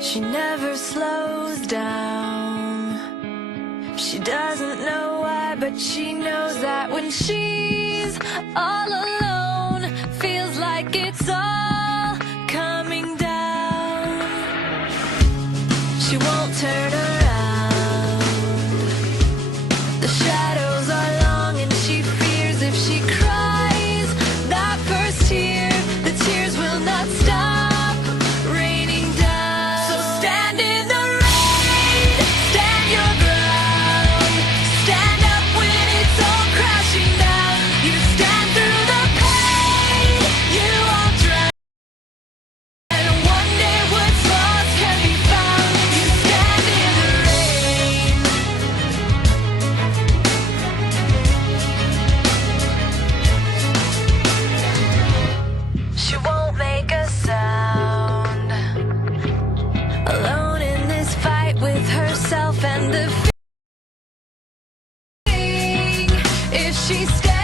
She never slows down. She doesn't know why, but she knows that when she's all alone, feels like it's all coming down. She won't turn around. The shadows are long and she fears if she cries that first tear, the tears will not stop raining down. So stand in the rain, stand your ground, stand up when it's all crashing down. You stand through the pain, you won't drown. And one day what's lost can be found. You stand in the rain. She won't make a sound, alone in this fight with herself and the feeling. If she stays